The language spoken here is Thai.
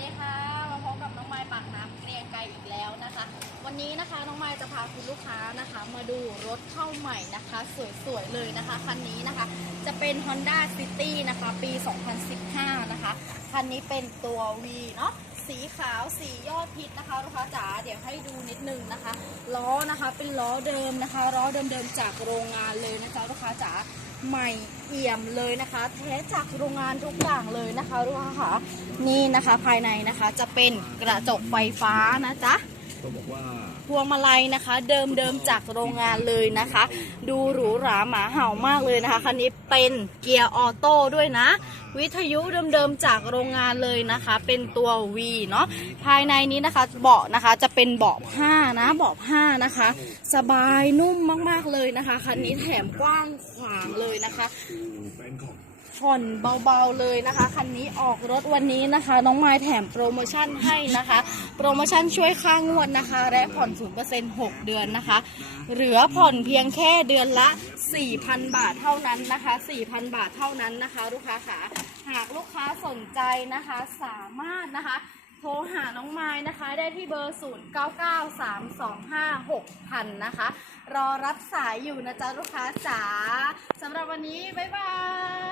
ดีค่ะ มาพบกับน้องไม้ปากน้ำเกรียงไกรอีกแล้วนะคะ วันนี้นะคะน้องไม้จะพาคุณลูกค้านะคะ มาดูรถเข้าใหม่นะคะ สวยๆเลยนะคะคันนี้นะคะ จะเป็น Honda City นะคะ ปี 2015 นะคะ คันนี้เป็นตัว V เนาะ สีขาวสียอดพิษนะคะลูกค้าจ๋าเดี๋ยวให้ดูนิดนึงนะคะล้อนะคะเป็นล้อเดิมนะคะล้อเดิมๆจากโรงงานเลยนะคะลูกค้าจ๋าใหม่เอี่ยมเลยนะคะแท้จากโรงงานทุกอย่างเลยนะคะลูกค้าค่ะนี่นะคะภายในนะคะจะเป็นกระจกไฟฟ้านะจ๊ะ เขาบอกว่าพวงมาลัยนะคะ เดิมเดิมจากโรงงานเลยนะคะ ดูหรูหราหมาเห่ามากเลยนะคะคันนี้เป็นเกียร์ออโต้ด้วยนะ วิทยุเดิมๆจากโรงงานเลยนะคะ เป็นตัว V เนาะภายในนี้นะคะเบาะนะคะจะเป็นเบาะผ้านะเบาะผ้านะคะ สบายนุ่มมากๆเลยนะคะคันนี้แถมกว้างขวางเลยนะคะ ผ่อนเบาๆเลยนะคะ คันนี้ออกรถวันนี้นะคะ น้องไม้แถมโปรโมชั่นให้นะคะ โปรโมชั่นช่วยค่างวดนะคะ และผ่อน 0% 6 เดือนนะคะ เหลือผ่อนเพียงแค่เดือนละ 4,000 บาทเท่านั้นนะคะ 4,000 บาทเท่านั้นนะคะ ลูกค้าค่ะหากลูกค้าสนใจนะคะสามารถนะคะโทรหาน้องไม้นะคะได้ที่เบอร์ 0993256000นะคะ รอรับสายอยู่นะจ๊ะลูกค้าจ๋าสำหรับวันนี้ บ๊ายบาย